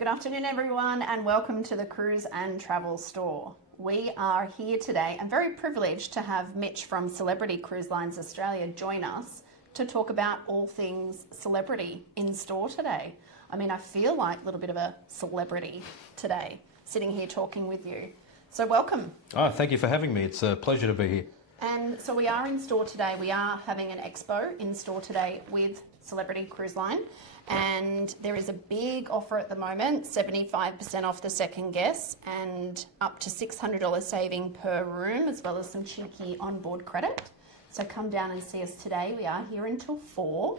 Good afternoon, everyone, and welcome to the Cruise and Travel Store. We are here today and very privileged to have Mitch from Celebrity Cruise Lines Australia join us to talk about all things celebrity in store today. I mean, I feel like a little bit of a celebrity today, sitting here talking with you. So welcome. Oh, thank you for having me. It's a pleasure to be here. And so we are in store today. We are having an expo in store today with Celebrity Cruise Line. And there is a big offer at the moment, 75% off the second guest and up to $600 saving per room, as well as some cheeky onboard credit. So come down and see us today. We are here until 4.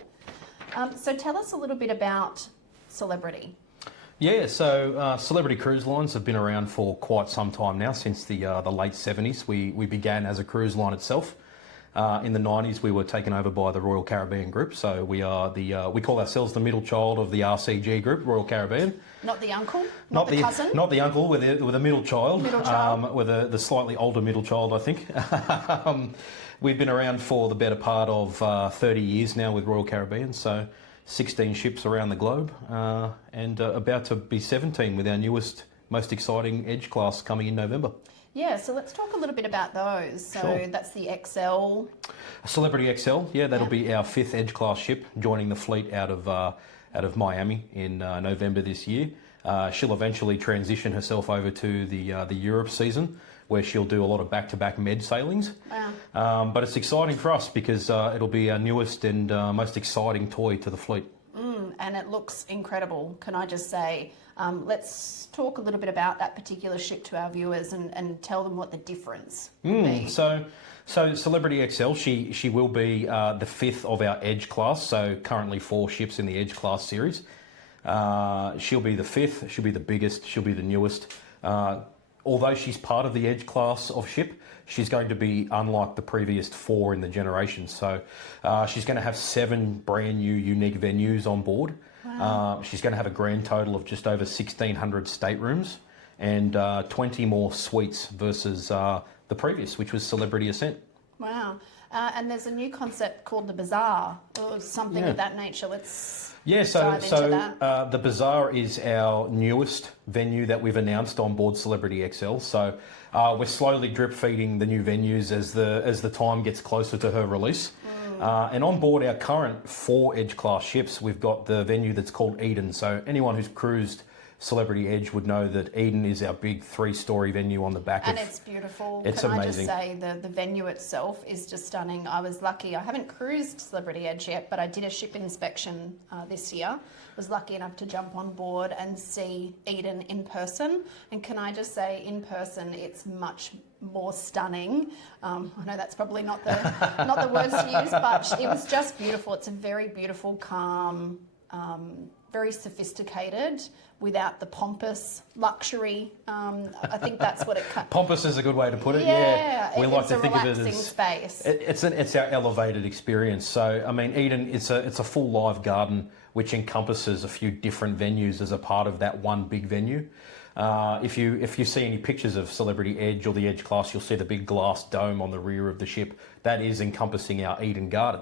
So tell us a little bit about Celebrity. Yeah, so Celebrity Cruise Lines have been around for quite some time now, since the late 70s. We began as a cruise line itself. In the 90s, we were taken over by the Royal Caribbean Group. So we are we call ourselves the middle child of the RCG Group, Royal Caribbean. Not the uncle, not the cousin. Not the uncle, with a middle child. Middle child. With the slightly older middle child, I think. We've been around for the better part of 30 years now with Royal Caribbean. So 16 ships around the globe, and about to be 17 with our newest, most exciting Edge class coming in November. Yeah, so let's talk a little bit about those. So Sure. That's the Xcel. Celebrity Xcel, yeah, that'll be our 5th Edge class ship, joining the fleet out of Miami in November this year. She'll eventually transition herself over to the Europe season, where she'll do a lot of back-to-back med sailings. Wow. But it's exciting for us because it'll be our newest and most exciting toy to the fleet. And it looks incredible, can I just say. Let's talk a little bit about that particular ship to our viewers and tell them what the difference would be. So Celebrity Xcel, she will be the 5th of our Edge class, so currently 4 ships in the Edge class series. She'll be the 5th, she'll be the biggest, she'll be the newest. Although she's part of the Edge class of ship, she's going to be unlike the previous 4 in the generation. So she's going to have 7 brand new unique venues on board. Wow. She's going to have a grand total of just over 1,600 staterooms and 20 more suites versus the previous, which was Celebrity Ascent. Wow. And there's a new concept called the Bazaar, or something of that nature. Let's dive into that. The Bazaar is our newest venue that we've announced on board Celebrity Xcel. So we're slowly drip feeding the new venues as the time gets closer to her release. And on board our current 4 Edge class ships, we've got the venue that's called Eden. So anyone who's cruised Celebrity Edge would know that Eden is our big 3-story venue on the back. And it's beautiful. It's Can amazing. I just say the venue itself is just stunning. I was lucky. I haven't cruised Celebrity Edge yet, but I did a ship inspection this year. Was lucky enough to jump on board and see Eden in person. And can I just say, in person, it's much more stunning. I know that's probably not the words to use, but it was just beautiful. It's a very beautiful, calm, very sophisticated, without the pompous luxury. I think that's what it. Pompous is a good way to put it. Yeah, we like to think of it relaxing as space. It's our elevated experience. So I mean, Eden, it's a full live garden which encompasses a few different venues as a part of that one big venue. If you see any pictures of Celebrity Edge or the Edge class, you'll see the big glass dome on the rear of the ship. That is encompassing our Eden garden.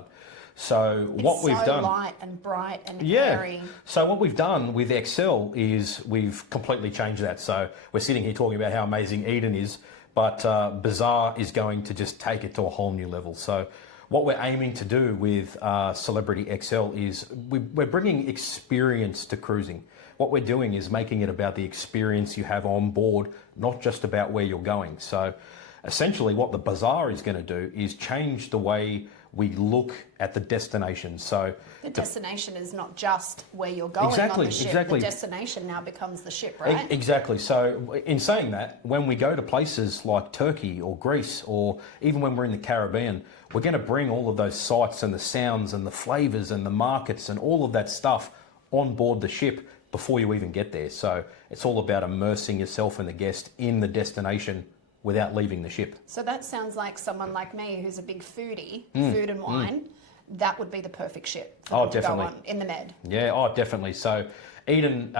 So what we've done, light and bright and airy. So what we've done with Xcel is we've completely changed that. So we're sitting here talking about how amazing Eden is, but Bazaar is going to just take it to a whole new level. So what we're aiming to do with Celebrity Xcel is we're bringing experience to cruising. What we're doing is making it about the experience you have on board, not just about where you're going. So essentially what the Bazaar is going to do is change the way we look at the destination. So the destination is not just where you're going on the ship. Exactly. The destination now becomes the ship, right? Exactly. So in saying that, when we go to places like Turkey or Greece, or even when we're in the Caribbean, we're going to bring all of those sights and the sounds and the flavours and the markets and all of that stuff on board the ship before you even get there. So it's all about immersing yourself and the guest in the destination without leaving the ship. So that sounds like someone like me who's a big foodie, food and wine. That would be the perfect ship for them to go on in the Med. Yeah, definitely. So Eden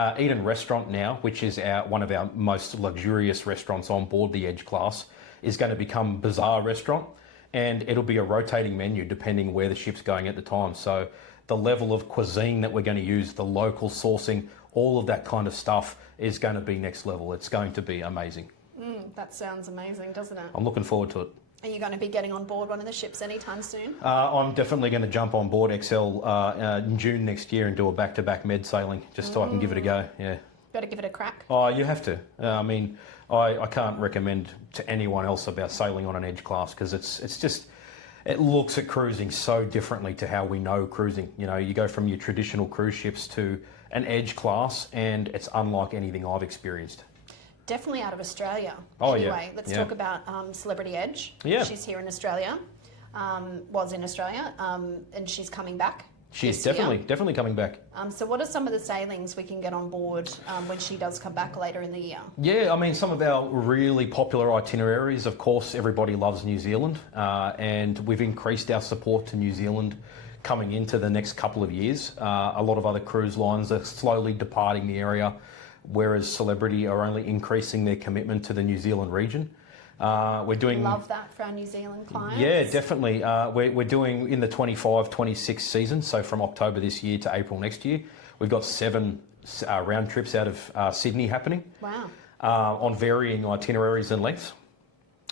Restaurant now, which is one of our most luxurious restaurants on board the Edge class, is going to become Bazaar Restaurant, and it'll be a rotating menu depending where the ship's going at the time. So the level of cuisine that we're going to use, the local sourcing, all of that kind of stuff is going to be next level. It's going to be amazing. That sounds amazing, doesn't it? I'm looking forward to it. Are you going to be getting on board one of the ships anytime soon? I'm definitely going to jump on board Xcel in June next year and do a back-to-back med sailing, just so I can give it a go. Yeah. Got to give it a crack. Oh, you have to. I mean, I can't recommend to anyone else about sailing on an Edge class, because it's just, it looks at cruising so differently to how we know cruising. You know, you go from your traditional cruise ships to an Edge class, and it's unlike anything I've experienced. Definitely out of Australia. Oh, anyway, yeah. let's Yeah. talk about Celebrity Edge. Yeah. She's here in Australia, was in Australia, and she's coming back. She's this year. definitely coming back. So what are some of the sailings we can get on board when she does come back later in the year? Yeah, I mean, some of our really popular itineraries, of course, everybody loves New Zealand, and we've increased our support to New Zealand coming into the next couple of years. A lot of other cruise lines are slowly departing the area, whereas Celebrity are only increasing their commitment to the New Zealand region. We're doing... Love that for our New Zealand clients. Yeah, definitely. We're doing in the 25-26 season, so from October this year to April next year. We've got 7 round trips out of Sydney happening. Wow. On varying itineraries and lengths.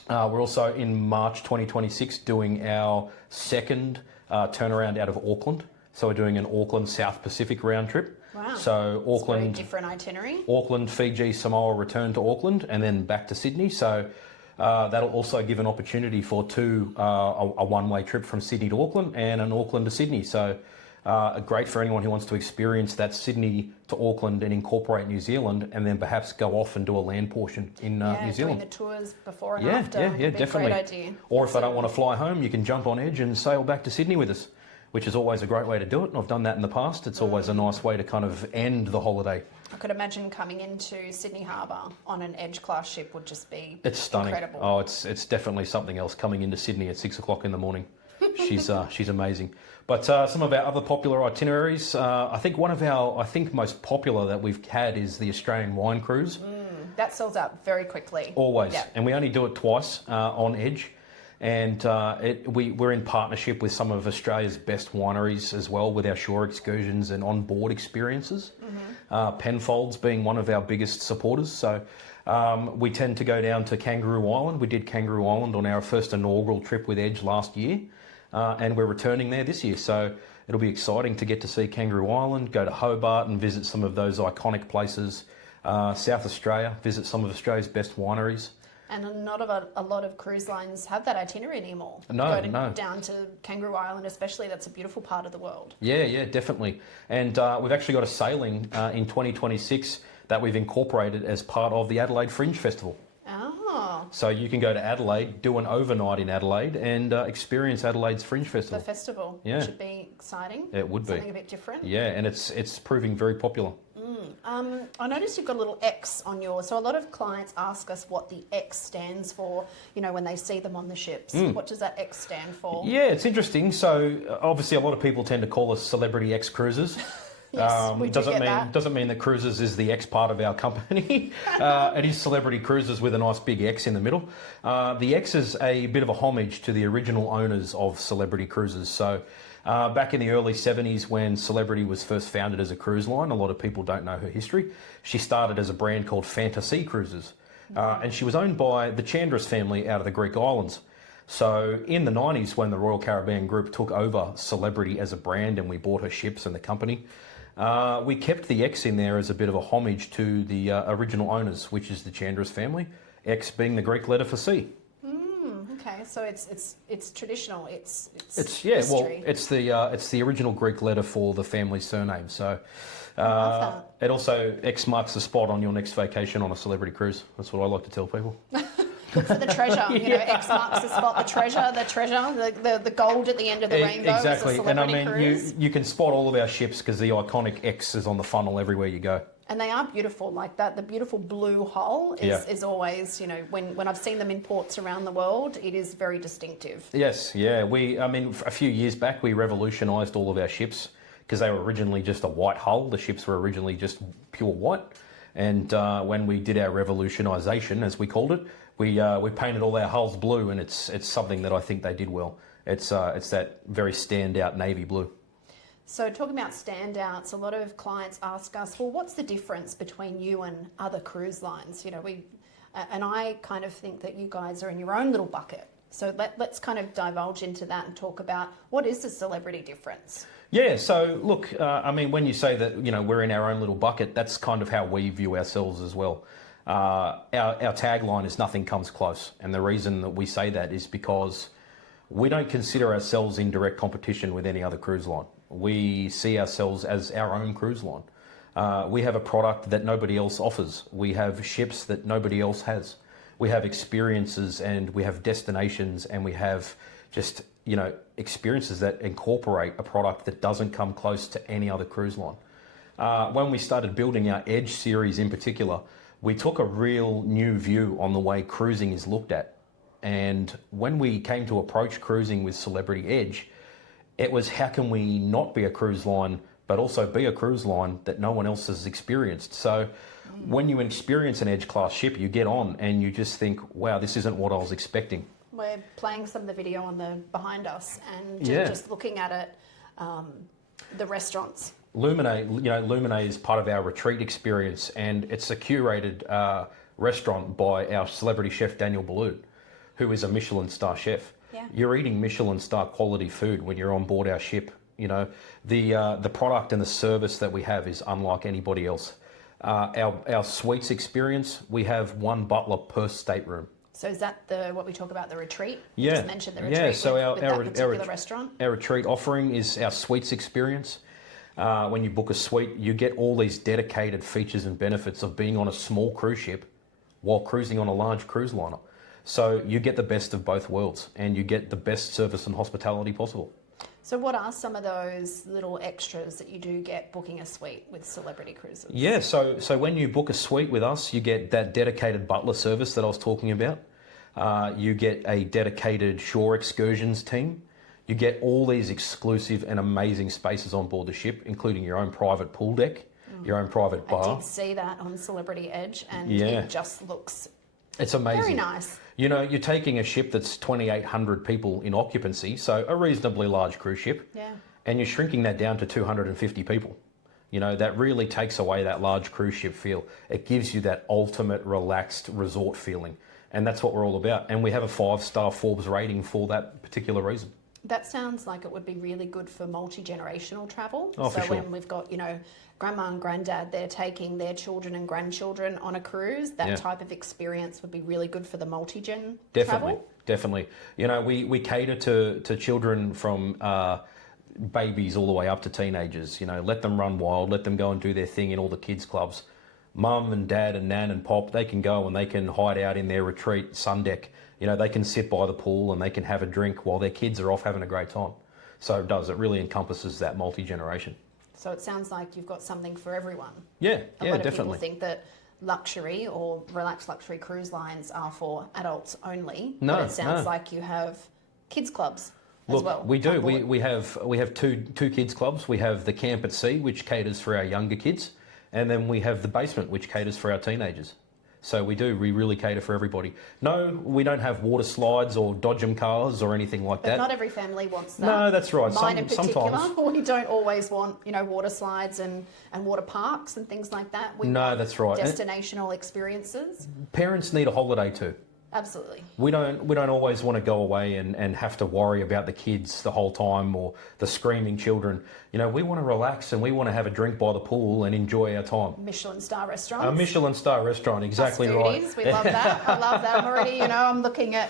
We're also in March 2026 doing our second turnaround out of Auckland. So we're doing an Auckland South Pacific round trip. Wow. So Auckland, very different itinerary. Auckland, Fiji, Samoa, return to Auckland, and then back to Sydney. So that'll also give an opportunity for a one-way trip from Sydney to Auckland and an Auckland to Sydney. So great for anyone who wants to experience that Sydney to Auckland and incorporate New Zealand, and then perhaps go off and do a land portion in New Zealand. Doing the tours before and Yeah, after. yeah, definitely. Great idea. Or if they don't want to fly home, you can jump on Edge and sail back to Sydney with us, which is always a great way to do it. And I've done that in the past. It's always a nice way to kind of end the holiday. I could imagine coming into Sydney Harbour on an Edge class ship would just be It's stunning. incredible. Oh, it's definitely something else coming into Sydney at 6 o'clock in the morning. She's amazing. But some of our other popular itineraries, I think one of our most popular that we've had is the Australian Wine Cruise. That sells out very quickly. Always. Yeah. And we only do it twice on Edge. And we're in partnership with some of Australia's best wineries as well, with our shore excursions and onboard experiences. Penfolds being one of our biggest supporters. So we tend to go down to Kangaroo Island. We did Kangaroo Island on our first inaugural trip with Edge last year. And we're returning there this year. So it'll be exciting to get to see Kangaroo Island, go to Hobart and visit some of those iconic places. South Australia, visit some of Australia's best wineries. And not a lot of cruise lines have that itinerary anymore. No. Down to Kangaroo Island especially, that's a beautiful part of the world. Yeah, definitely. And we've actually got a sailing in 2026 that we've incorporated as part of the Adelaide Fringe Festival. Oh. So you can go to Adelaide, do an overnight in Adelaide, and experience Adelaide's Fringe Festival. The festival. Yeah. Should be exciting. It would be. Something a bit different. Yeah, and it's proving very popular. I noticed you've got a little X on yours. So a lot of clients ask us what the X stands for, when they see them on the ships. What does that X stand for? Yeah, it's interesting. So obviously a lot of people tend to call us Celebrity X Cruises. Yes, we do get that. Doesn't mean that Cruises is the X part of our company. It is Celebrity Cruises with a nice big X in the middle. The X is a bit of a homage to the original owners of Celebrity Cruises. So back in the early 70s, when Celebrity was first founded as a cruise line, a lot of people don't know her history. She started as a brand called Fantasy Cruises, and she was owned by the Chandris family out of the Greek islands. So in the 90s, when the Royal Caribbean Group took over Celebrity as a brand and we bought her ships and the company, we kept the X in there as a bit of a homage to the original owners, which is the Chandris family, X being the Greek letter for sea. Okay, so it's traditional. It's Yeah, history. well, it's the original Greek letter for the family surname. So love it also X marks the spot on your next vacation on a Celebrity cruise. That's what I like to tell people. Look for the treasure. X marks the spot. The treasure, the gold at the end of the rainbow. Exactly, Is a and I Celebrity mean cruise. you can spot all of our ships because the iconic X is on the funnel everywhere you go. And they are beautiful like that. The beautiful blue hull is always, when I've seen them in ports around the world, it is very distinctive. Yes, yeah. A few years back, we revolutionised all of our ships because they were originally just a white hull. The ships were originally just pure white. And when we did our revolutionisation, as we called it, we painted all our hulls blue, and it's something that I think they did well. It's that very standout navy blue. So talking about standouts, a lot of clients ask us, well, what's the difference between you and other cruise lines? You know, and I kind of think that you guys are in your own little bucket. So let's kind of divulge into that and talk about what is the celebrity difference? Yeah, so look, I mean, when you say that, you know, we're in our own little bucket, that's kind of how we view ourselves as well. Our tagline is nothing comes close. And the reason that we say that is because we don't consider ourselves in direct competition with any other cruise line. We see ourselves as our own cruise line. We have a product that nobody else offers. We have ships that nobody else has. We have experiences and we have destinations and we have just, you know, experiences that incorporate a product that doesn't come close to any other cruise line. When we started building our Edge series in particular, we took a real new view on the way cruising is looked at. And when we came to approach cruising with Celebrity Edge, it was how can we not be a cruise line, but also be a cruise line that no one else has experienced. So when you experience an Edge class ship, you get on and you just think, wow, this isn't what I was expecting. We're playing some of the video on the behind us and just looking at it, the restaurants. Lumine is part of our retreat experience, and it's a curated restaurant by our celebrity chef Daniel Ballou, who is a Michelin star chef. Yeah. You're eating Michelin star quality food when you're on board our ship. You know, the product and the service that we have is unlike anybody else. Our suites experience, we have one butler per stateroom. So is that what we talk about, the retreat? Yeah. You just mentioned the retreat. Yeah, so with that particular restaurant. Our retreat offering is our suites experience. When you book a suite, you get all these dedicated features and benefits of being on a small cruise ship while cruising on a large cruise liner. So you get the best of both worlds and you get the best service and hospitality possible. So what are some of those little extras that you do get booking a suite with Celebrity Cruises? Yeah, so when you book a suite with us, you get that dedicated butler service that I was talking about. You get a dedicated shore excursions team. You get all these exclusive and amazing spaces on board the ship, including your own private pool deck, your own private bar. I did see that on Celebrity Edge, and it just looks it's amazing. Very nice. You know, you're taking a ship that's 2,800 people in occupancy, so a reasonably large cruise ship, and you're shrinking that down to 250 people. You know, that really takes away that large cruise ship feel. It gives you that ultimate relaxed resort feeling, and that's what we're all about. And we have a 5-star Forbes rating for that particular reason. That sounds like it would be really good for multi-generational travel. Oh, so for sure. When we've got, you know, grandma and granddad, they're taking their children and grandchildren on a cruise, that type of experience would be really good for the multi-gen travel. Definitely. You know, we cater to children from babies all the way up to teenagers. You know, let them run wild, let them go and do their thing in all the kids clubs. Mum and dad and nan and pop, they can go and they can hide out in their retreat sun deck. You know, they can sit by the pool and they can have a drink while their kids are off having a great time. So it really encompasses that multi-generation. So it sounds like you've got something for everyone. Yeah, a lot of definitely. people think that luxury or relaxed luxury cruise lines are for adults only. No, but it sounds like you have kids clubs as well. We do. We have two kids clubs. We have the Camp at Sea, which caters for our younger kids, and then we have the Basement, which caters for our teenagers. So we really cater for everybody. No, we don't have water slides or dodgem cars or anything like that. But not every family wants that. No, that's right. Mine in particular, sometimes we don't always want, you know, water slides and water parks and things like that. We want that's right. Destinational experiences. Parents need a holiday too. Absolutely. We don't always want to go away and have to worry about the kids the whole time or the screaming children. You know, we want to relax and we want to have a drink by the pool and enjoy our time. Michelin star restaurant. A Michelin star restaurant, exactly right. We love that. I love that. I'm already, you know,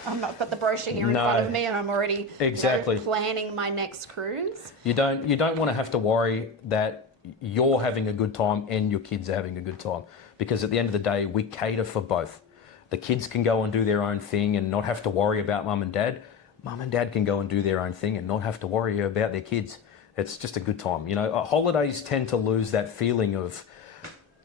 I've got the brochure here in front of me and I'm already planning my next cruise. You don't want to have to worry that you're having a good time and your kids are having a good time, because at the end of the day, we cater for both. The kids can go and do their own thing and not have to worry about mum and dad. Mum and dad can go and do their own thing and not have to worry about their kids. It's just a good time. You know, holidays tend to lose that feeling of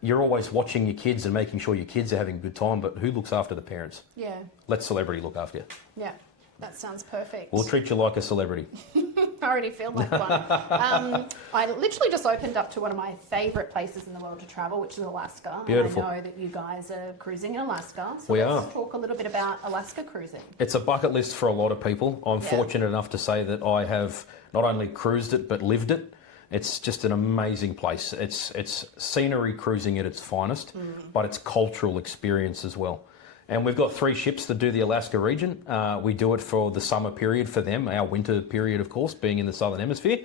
you're always watching your kids and making sure your kids are having a good time, but who looks after the parents? Yeah. Let Celebrity look after you. Yeah, that sounds perfect. We'll treat you like a celebrity. I already feel like one. I literally just opened up to one of my favourite places in the world to travel, which is Alaska. Beautiful. And I know that you guys are cruising in Alaska. So We let's are. talk a little bit about Alaska cruising. It's a bucket list for a lot of people. I'm fortunate enough to say that I have not only cruised it, but lived it. It's just an amazing place. It's scenery cruising at its finest, but it's cultural experience as well. And we've got 3 ships that do the Alaska region. We do it for the summer period for them, our winter period, of course, being in the Southern Hemisphere.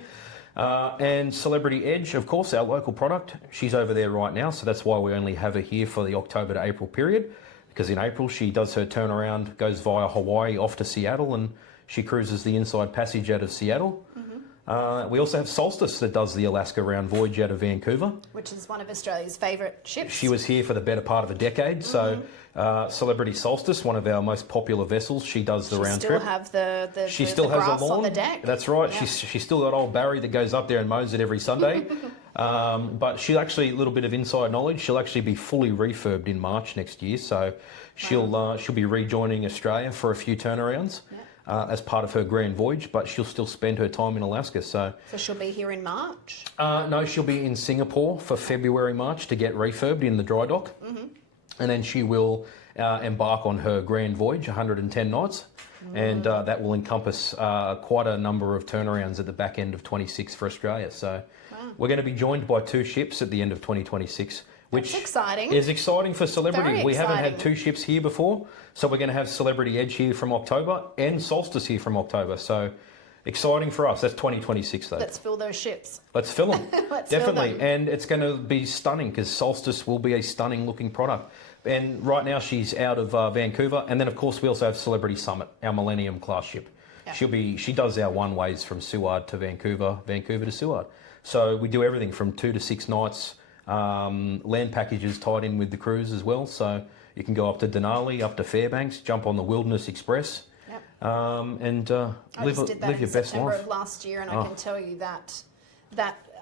And Celebrity Edge, of course, our local product, she's over there right now. So that's why we only have her here for the October to April period. Because in April, she does her turnaround, goes via Hawaii off to Seattle, and she cruises the inside passage out of Seattle. We also have Solstice that does the Alaska round voyage out of Vancouver. Which is one of Australia's favourite ships. She was here for the better part of a decade. So Celebrity Solstice, one of our most popular vessels, she does the round trip. She still has grass the lawn on the deck. That's right. Yeah. She's still got old Barry that goes up there and mows it every Sunday. But she'll actually, a little bit of inside knowledge, she'll actually be fully refurbed in March next year. So she'll be rejoining Australia for a few turnarounds. Yeah. As part of her grand voyage, but she'll still spend her time in Alaska. So she'll be here in March? No, she'll be in Singapore for February, March to get refurbed in the dry dock. And then she will embark on her grand voyage, 110 nights. And that will encompass quite a number of turnarounds at the back end of 26 for Australia. So we're going to be joined by 2 ships at the end of 2026. Which That's exciting. is exciting for Celebrity. Very We haven't had exciting. 2 ships here before, so we're going to have Celebrity Edge here from October and Solstice here from October. So exciting for us. That's 2026 though. Let's fill those ships. Let's fill them. Let's fill Definitely. them. And it's going to be stunning because Solstice will be a stunning looking product. And right now she's out of Vancouver. And then of course we also have Celebrity Summit, our Millennium class ship. Yeah. She does our one ways from Seward to Vancouver, Vancouver to Seward. So we do everything from 2 to 6 nights. Land packages tied in with the cruise as well, so you can go up to Denali, up to Fairbanks, jump on the Wilderness Express, and I live just did that your in best September life. of last year, and I can tell you that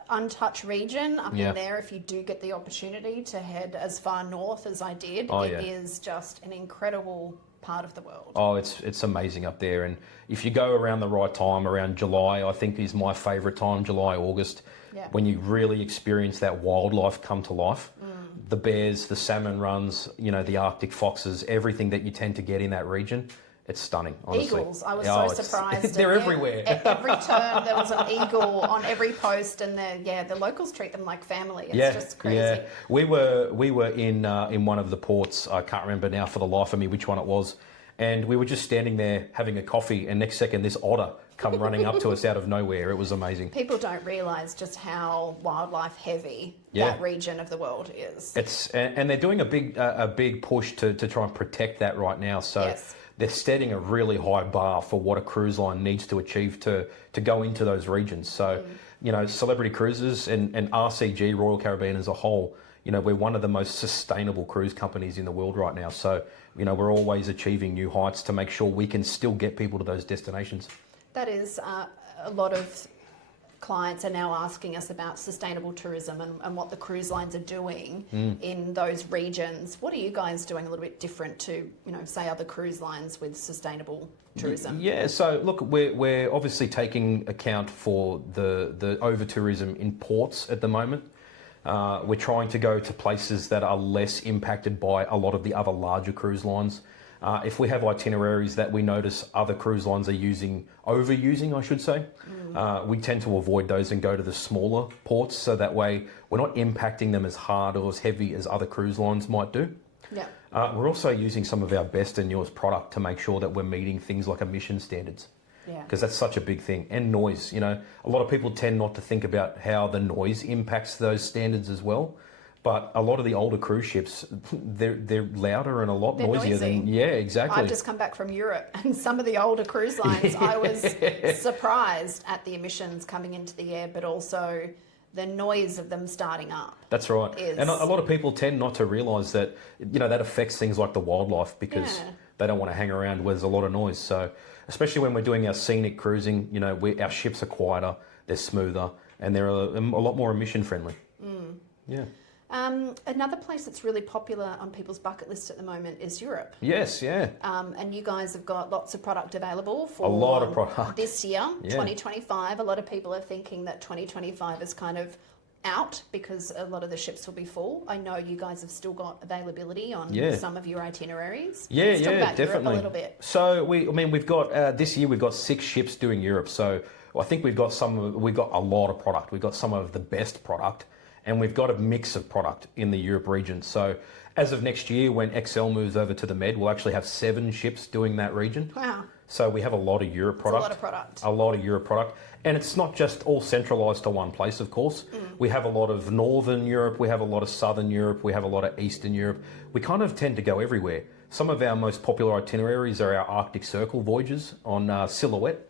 untouched region up in there, if you do get the opportunity to head as far north as I did, it is just an incredible part of the world. Oh, it's amazing up there, and if you go around the right time, around July, I think is my favourite time, July, August, when you really experience that wildlife come to life. The bears, the salmon runs, the Arctic foxes, everything that you tend to get in that region. It's stunning, honestly. Eagles, I was so surprised. They're everywhere. At every turn, there was an eagle on every post, and the locals treat them like family. It's just crazy. Yeah, we were in one of the ports. I can't remember now for the life of me which one it was, and we were just standing there having a coffee, and next second this otter come running up to us out of nowhere. It was amazing. People don't realise just how wildlife heavy that region of the world is. And they're doing a big push to try and protect that right now. So they're setting a really high bar for what a cruise line needs to achieve to go into those regions. So, Celebrity Cruises and RCG, Royal Caribbean as a whole, we're one of the most sustainable cruise companies in the world right now. So, we're always achieving new heights to make sure we can still get people to those destinations. That is, a lot of clients are now asking us about sustainable tourism and what the cruise lines are doing in those regions. What are you guys doing a little bit different to, say other cruise lines with sustainable tourism? Yeah, so look, we're obviously taking account for the over-tourism in ports at the moment. We're trying to go to places that are less impacted by a lot of the other larger cruise lines. If we have itineraries that we notice other cruise lines are overusing, I should say, we tend to avoid those and go to the smaller ports, so that way we're not impacting them as hard or as heavy as other cruise lines might do. Yeah. We're also using some of our best and newest product to make sure that we're meeting things like emission standards. Yeah. Because that's such a big thing. And noise, a lot of people tend not to think about how the noise impacts those standards as well. But a lot of the older cruise ships, they're louder and a lot noisier than... Yeah, exactly. I've just come back from Europe, and some of the older cruise lines, I was surprised at the emissions coming into the air, but also the noise of them starting up. That's right. And a lot of people tend not to realise that, that affects things like the wildlife, because they don't want to hang around where there's a lot of noise. So especially when we're doing our scenic cruising, our ships are quieter, they're smoother, and they're a lot more emission friendly. Yeah. Another place that's really popular on people's bucket list at the moment is Europe. Yes, yeah. And you guys have got lots of product available for a lot of product this year, 2025. A lot of people are thinking that 2025 is kind of out because a lot of the ships will be full. I know you guys have still got availability on some of your itineraries. Yeah, Let's talk about definitely. Europe a little bit. So we've got this year we've got 6 ships doing Europe. So I think we've got a lot of product. We've got some of the best product, and we've got a mix of product in the Europe region. So as of next year, when Xcel moves over to the Med, we'll actually have 7 ships doing that region. Wow. So we have a lot of Europe product. That's a lot of product. A lot of Europe product. And it's not just all centralised to one place, of course. We have a lot of Northern Europe, we have a lot of Southern Europe, we have a lot of Eastern Europe. We kind of tend to go everywhere. Some of our most popular itineraries are our Arctic Circle voyages on Silhouette.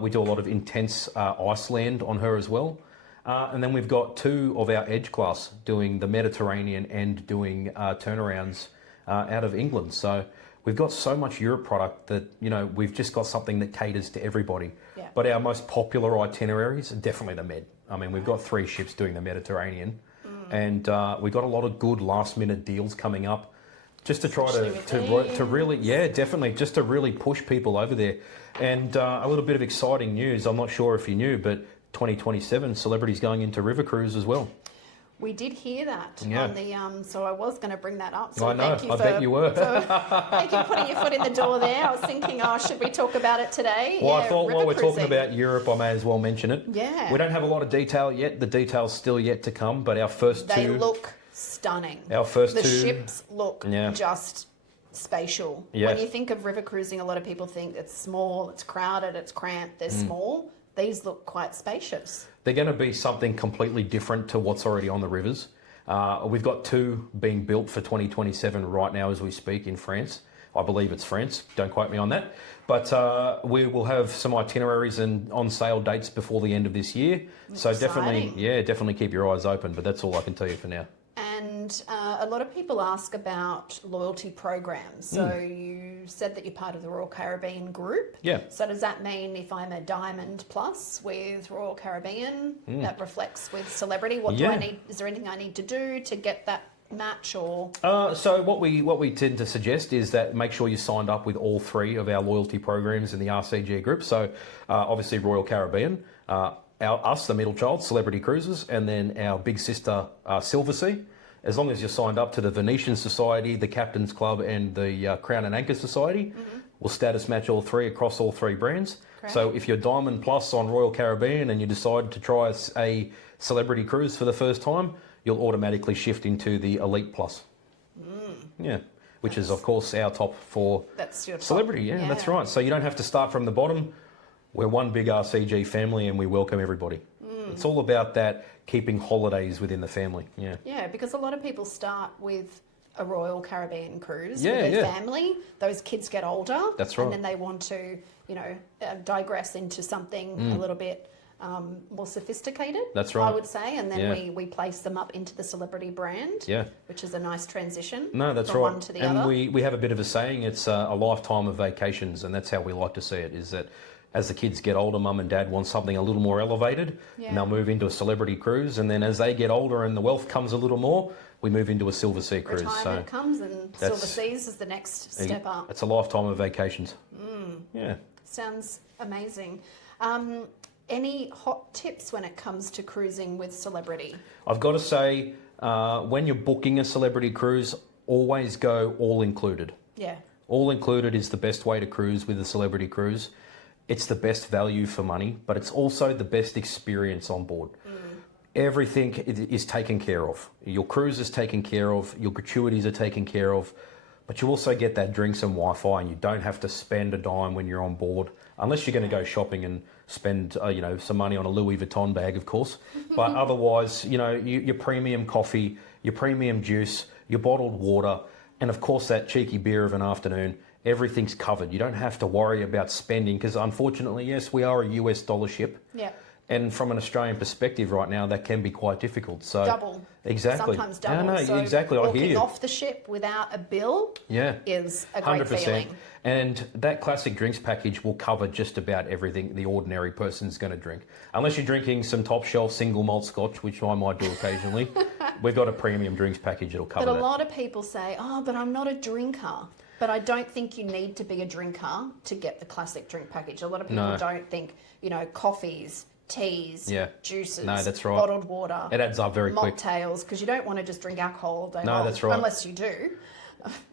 We do a lot of intense Iceland on her as well. And then we've got 2 of our Edge class doing the Mediterranean and doing turnarounds out of England. So we've got so much Europe product that, we've just got something that caters to everybody. Yeah. But our most popular itineraries are definitely the Med. I mean, we've got 3 ships doing the Mediterranean, and we've got a lot of good last-minute deals coming up, just to try to really, definitely, just to really push people over there. And a little bit of exciting news. I'm not sure if you knew, but 2027, Celebrity's going into river cruise as well. We did hear that on the, so I was going to bring that up. So I know, I bet you were. Thank you for putting your foot in the door there. I was thinking, should we talk about it today? Well, I thought while we're talking about Europe, I may as well mention it. Yeah. We don't have a lot of detail yet. The detail's still yet to come, but our first 2... They look stunning. Our first 2... The ships look just spatial. Yeah. When you think of river cruising, a lot of people think it's small, it's crowded, it's cramped, they're small. These look quite spacious. They're going to be something completely different to what's already on the rivers. We've got 2 being built for 2027 right now as we speak in France. I believe it's France. Don't quote me on that. But we will have some itineraries and on sale dates before the end of this year. So exciting. definitely keep your eyes open. But that's all I can tell you for now. And a lot of people ask about loyalty programs. So you said that you're part of the Royal Caribbean group. Yeah. So does that mean if I'm a Diamond Plus with Royal Caribbean, that reflects with Celebrity? What do I need? Is there anything I need to do to get that match or? So what we tend to suggest is that make sure you signed up with all 3 of our loyalty programs in the RCG group. So obviously Royal Caribbean, us, the middle child, Celebrity Cruises, and then our big sister, Silversea. As long as you're signed up to the Venetian Society, the Captain's Club, and the Crown and Anchor Society, we'll status match all 3 across all 3 brands. Great. So if you're Diamond Plus on Royal Caribbean and you decide to try a Celebrity Cruise for the first time, you'll automatically shift into the Elite Plus. Which is, of course, our top for That's your top. Celebrity. Yeah, that's right. So you don't have to start from the bottom. We're one big RCG family and we welcome everybody. It's all about that, keeping holidays within the family. Yeah. Yeah, because a lot of people start with a Royal Caribbean cruise Yeah, with their yeah. family. Those kids get older. That's right. And then they want to, digress into something a little bit more sophisticated. That's right. I would say. And then we place them up into the Celebrity brand. Yeah. Which is a nice transition. No, that's from right. one to the and other. we have a bit of a saying, it's a lifetime of vacations, and that's how we like to see it, is that as the kids get older, mum and dad want something a little more elevated, and they'll move into a Celebrity cruise, and then as they get older and the wealth comes a little more, we move into a Silversea cruise. Retirement comes and Silver Seas is the next step up. It's a lifetime of vacations. Yeah. Sounds amazing. Any hot tips when it comes to cruising with Celebrity? I've got to say, when you're booking a Celebrity cruise, always go all included. Yeah. All included is the best way to cruise with a Celebrity cruise. It's the best value for money, but it's also the best experience on board. Everything is taken care of. Your cruise is taken care of, your gratuities are taken care of, but you also get that drinks and Wi-Fi, and you don't have to spend a dime when you're on board, unless you're going to go shopping and spend some money on a Louis Vuitton bag, of course. But otherwise, your premium coffee, your premium juice, your bottled water, and of course that cheeky beer of an afternoon. Everything's covered. You don't have to worry about spending because, unfortunately, yes, we are a US dollar ship. Yeah. And from an Australian perspective right now, that can be quite difficult. So Double. Exactly. Sometimes double. No, so exactly. I hear walking you. off the ship without a bill is a great 100%. feeling. And that classic drinks package will cover just about everything the ordinary person's going to drink. Unless you're drinking some top shelf single malt scotch, which I might do occasionally, we've got a premium drinks package that'll cover that. But a lot of people say, but I'm not a drinker. But I don't think you need to be a drinker to get the classic drink package. A lot of people don't think, coffees, teas, Yeah. juices, No, that's right. bottled water, It adds up very quick. mocktails, because you don't want to just drink alcohol all day No, long, that's right. unless you do.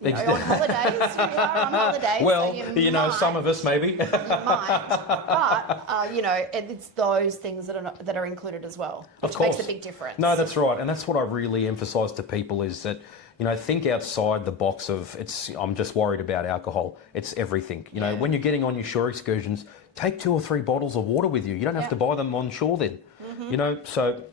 You know, on holidays, you are on holidays. Well, so you know, some of us maybe. you might, but you know, it's those things that are included as well, which Of course. makes a big difference. No, that's right, and that's what I really emphasise to people is that, you know, think outside the box of I'm just worried about alcohol. It's everything. You know, when you're getting on your shore excursions, take 2 or 3 bottles of water with you. You don't have to buy them on shore then. You know, so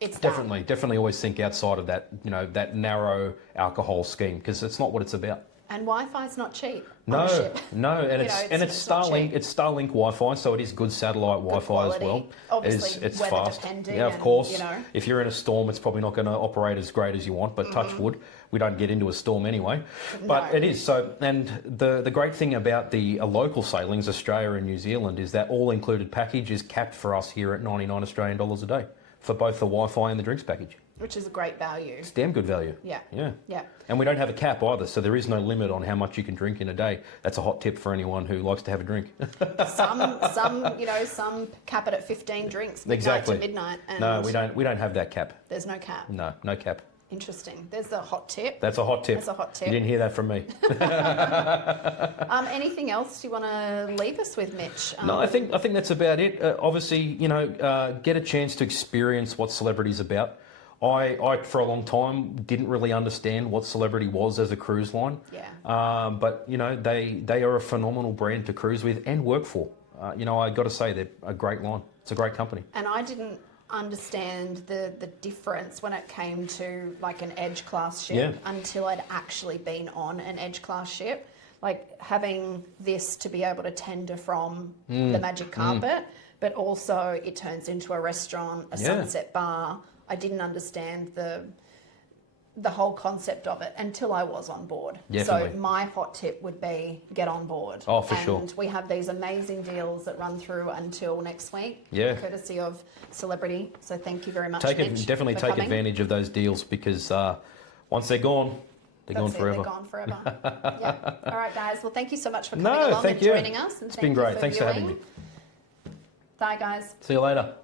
It's definitely always think outside of that, you know, that narrow alcohol scheme, because it's not what it's about. And Wi-Fi's not cheap. No, on a ship. no, and it's not Starlink. cheap. It's Starlink Wi-Fi, so it is good satellite Wi-Fi as well. Obviously, it's weather fast. depending. Yeah, of and, course. You know. If you're in a storm, it's probably not going to operate as great as you want. But touch wood, we don't get into a storm anyway. But No. it is so. And the great thing about the local sailings, Australia and New Zealand, is that all-included package is capped for us here at 99 Australian dollars a day for both the Wi-Fi and the drinks package. Which is a great value. It's damn good value. Yeah. Yeah. And we don't have a cap either, so there is no limit on how much you can drink in a day. That's a hot tip for anyone who likes to have a drink. Some cap it at 15 drinks, midnight Exactly. to midnight. And No, we don't have that cap. There's no cap. No cap. Interesting. There's the hot tip. That's a hot tip. That's a hot tip. You didn't hear that from me. Anything else you want to leave us with, Mitch? No, I think that's about it. Obviously, you know, get a chance to experience what Celebrity's about. I for a long time didn't really understand what Celebrity was as a cruise line. Yeah. But you know, they are a phenomenal brand to cruise with and work for. You know, I got to say they're a great line. It's a great company. And I didn't understand the difference when it came to like an Edge class ship until I'd actually been on an Edge class ship. Like having this to be able to tender from the magic carpet, but also it turns into a restaurant, a sunset bar. I didn't understand the whole concept of it until I was on board. Definitely. So my hot tip would be get on board. Oh, for sure. And we have these amazing deals that run through until next week, courtesy of Celebrity. So thank you very much, Mitch, definitely for take coming. advantage of those deals because once they're gone, they're gone forever. They're gone forever. Yeah. All right, guys. Well, thank you so much for coming along thank and you. joining us. And It's been great. Thanks for having me. Bye, guys. See you later.